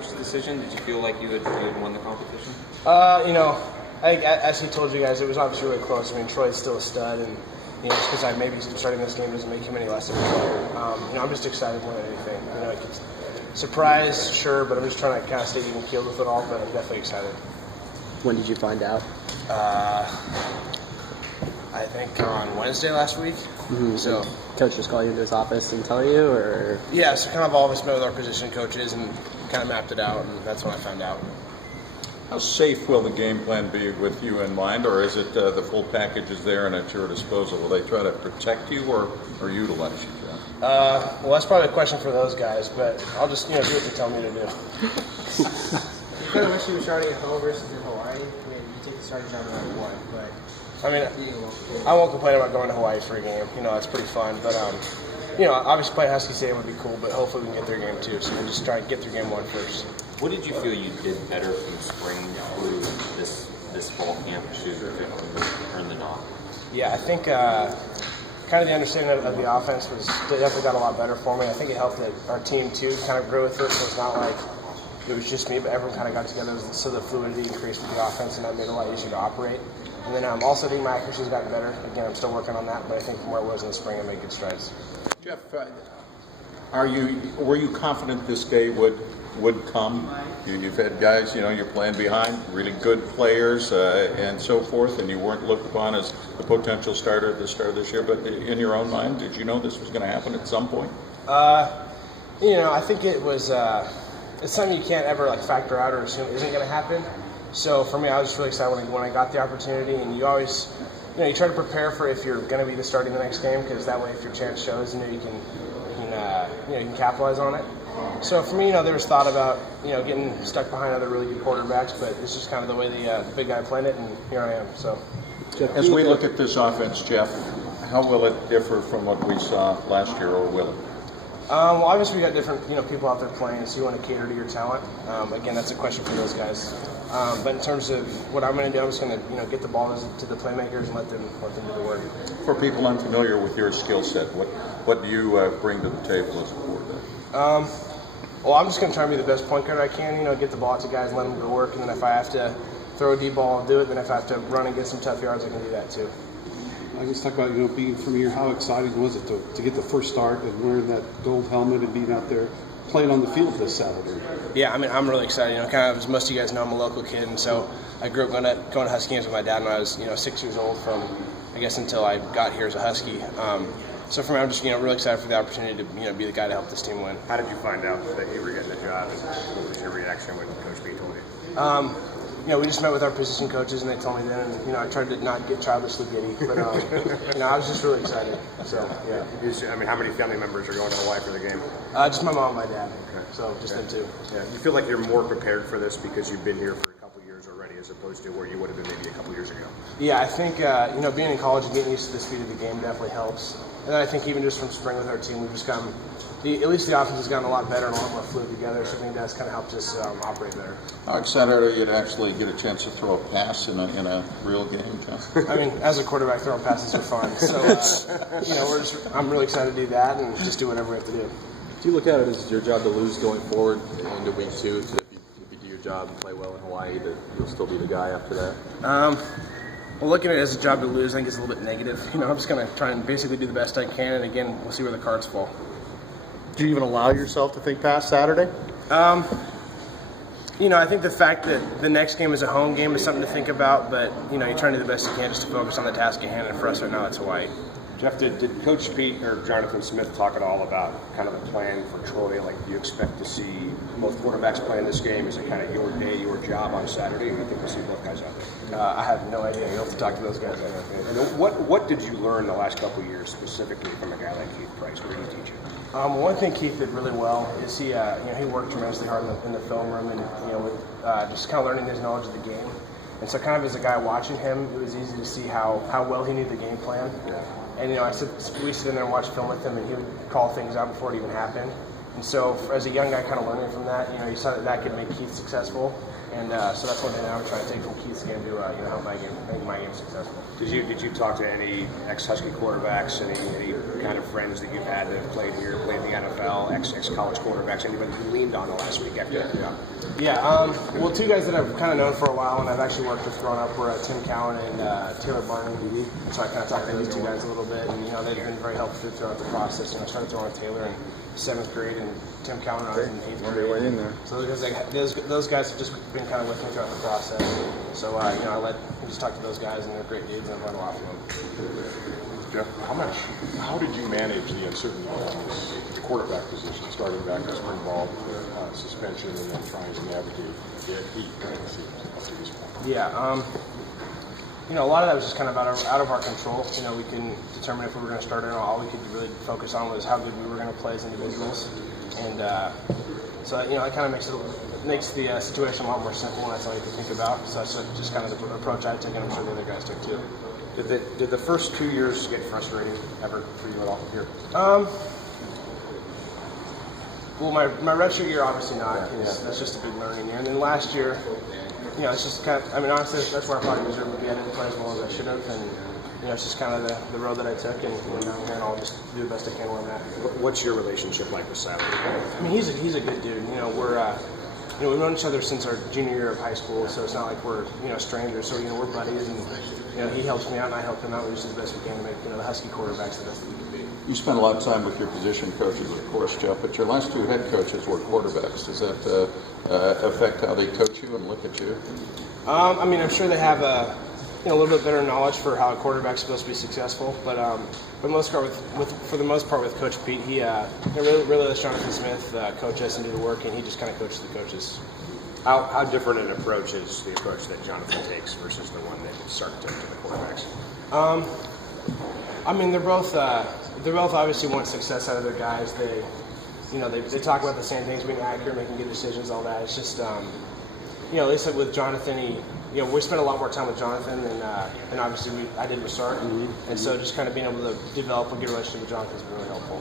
coach's decision? Did you feel like you had won the competition? As he told you guys, it was obviously really close. I mean, Troy's still a stud, and just because I maybe starting this game doesn't make him any less of a player. I'm just excited more than anything. Surprise, sure, but I'm just trying to kind of stay even keeled with it all. But I'm definitely excited. When did you find out? I think on Wednesday last week. Mm-hmm. So, coach just called you into his office and tell you, or? Yeah, so kind of all of us met with our position coaches and kind of mapped it out, and that's when I found out. How safe will the game plan be with you in mind, or is it the full package is there and at your disposal? Will they try to protect you or utilize you, Jeff? Well, that's probably a question for those guys, but I'll just do what they tell me to do. You kind of wish you were starting at home versus in Hawaii. I mean, you take the starting job no matter what, but I won't complain about going to Hawaii for a game. It's pretty fun, but obviously playing Husky Stadium would be cool, but hopefully we can get through game 2, so we'll just try and get through game 1 first. What did you feel you did better from spring through this fall camp to earn the nod? Yeah, I think kind of the understanding of the offense was definitely got a lot better for me. I think it helped that our team too kind of grew with it, so it's not like it was just me, but everyone kind of got together, so the fluidity increased with the offense, and that made it a lot easier to operate. And then also I think my accuracy's gotten better. Again, I'm still working on that, but I think from where it was in the spring, I made good strides. Jeff, were you confident this day would come? You've had guys, you're playing behind really good players and so forth, and you weren't looked upon as the potential starter at the start of this year. But in your own mind, did you know this was going to happen at some point? I think it was. It's something you can't ever factor out or assume isn't going to happen. So for me, I was just really excited when I got the opportunity, and you always, you try to prepare for if you're going to be the starting the next game, because that way, if your chance shows, you can capitalize on it. So for me, there was thought about getting stuck behind other really good quarterbacks, but it's just kind of the way the big guy planned it, and here I am. So, as we look at this offense, Jeff, how will it differ from what we saw last year, or will it? Well, obviously we got different people out there playing, so you want to cater to your talent. Again, that's a question for those guys. But in terms of what I'm going to do, I'm just going to get the ball to the playmakers and let them do the work. For people unfamiliar with your skill set, what do you bring to the table as a quarterback? Well, I'm just going to try and be the best point guard I can. Get the ball to guys, let them go work, and then if I have to throw a deep ball, I'll do it. Then if I have to run and get some tough yards, I can do that too. I guess talk about being from here. How exciting was it to get the first start and wearing that gold helmet and being out there playing on the field this Saturday? Yeah, I'm really excited. Kind of as most of you guys know, I'm a local kid, and so I grew up going to Husky games with my dad when I was 6 years old. From I guess until I got here as a Husky. So for me, I'm just really excited for the opportunity to be the guy to help this team win. How did you find out that you were getting the job, and what was your reaction when Coach B told you? We just met with our position coaches, and they told me then, and I tried to not get childishly giddy, but I was just really excited. So yeah. How many family members are going to Hawaii for the game? Just my mom and my dad. Okay. So just them two. Yeah. You feel like you're more prepared for this because you've been here for a couple years already, as opposed to where you would have been maybe a couple years ago? Yeah, I think being in college and getting used to the speed of the game definitely helps. And then I think even just from spring with our team, we've just gotten at least the offense has gotten a lot better and a lot more fluid together. So I think that's kind of helped us operate better. How excited are you to actually get a chance to throw a pass in a real game, Jeff? As a quarterback, throwing passes are fun. So I'm really excited to do that and just do whatever we have to do. Do you look at it as your job to lose going forward into week 2? So if you do your job and play well in Hawaii, that you'll still be the guy after that? Well, looking at it as a job to lose, I think it's a little bit negative. I'm just going to try and basically do the best I can, and again, we'll see where the cards fall. Do you even allow yourself to think past Saturday? I think the fact that the next game is a home game is something to think about, but, you're trying to do the best you can just to focus on the task at hand, and for us right now, it's Hawaii. Jeff, did Coach Pete or Jonathan Smith talk at all about kind of the plan for Troy? Like, do you expect to see both quarterbacks playing this game? Is it kind of your day, your job on Saturday, or do you think we'll see both guys out there? I have no idea. You'll have to talk to those guys. And what did you learn the last couple of years specifically from a guy like Keith Price? What did he teach you? One thing Keith did really well is he worked tremendously hard in the film room, and just kind of learning his knowledge of the game. And so, kind of as a guy watching him, it was easy to see how well he knew the game plan. Yeah. And we sit in there and watch film with him, and he would call things out before it even happened. And so as a young guy kind of learning from that, you saw that could make Keith successful. And so that's one thing that I would try to take from Keith's game to help make my game successful. Did you talk to any ex-Husky quarterbacks, any kind of friends that you've had that have played here, played in the NFL, ex-college quarterbacks, anybody you leaned on the last week after that job? Yeah, well, two guys that I've kind of known for a while and I've actually worked with growing up were Tim Cowan and Taylor Barnum. So I kind of talked to these two guys a little bit, and they've been very helpful throughout the process. I started throwing with Taylor in 7th grade and Tim Cowan when I was in 8th grade. Right in there. So those guys have just been kind of with me throughout the process. So I just talked to those guys, and they're great dudes, and I've learned a lot from them. Jeff, how did you manage the uncertainty around the quarterback position, starting back in spring ball with suspension and then trying to navigate the heat up to this point? Yeah, a lot of that was just kind of out of our control. We couldn't determine if we were going to start or not. All we could really focus on was how good we were going to play as individuals, and so it kind of makes the situation a lot more simple, and that's all you can think about. So that's just kind of the approach I've taken. I'm sure the other guys took too. Did the first 2 years get frustrating ever for you at all here? Well, my redshirt year, obviously not, because that's just a big learning year. And then last year, it's just kind of, honestly, that's where I probably deserved to be. I didn't play as well as I should have, and, it's just kind of the road that I took, and I'll just do the best I can where I'm at. What's your relationship like with Sally? He's a good dude. We've known each other since our junior year of high school, so it's not like we're, strangers. So, we're buddies, and, he helps me out, and I help him out. We just do the best we can to make, the Husky quarterbacks the best that we can be. You spent a lot of time with your position coaches, of course, Jeff, but your last two head coaches were quarterbacks. Does that affect how they coach you and look at you? I'm sure they have a little bit better knowledge for how a quarterback's supposed to be successful, but for the most part with Coach Pete, he really lets Jonathan Smith coach us and do the work, and he just kind of coaches the coaches. How different an approach is the approach that Jonathan takes versus the one that Sark took to the quarterbacks? They're both obviously want success out of their guys. They talk about the same things, being accurate, making good decisions, all that. It's just at least with Jonathan, we spent a lot more time with Jonathan than obviously I did with Sark, and so just kind of being able to develop a good relationship with Jonathan has been really helpful.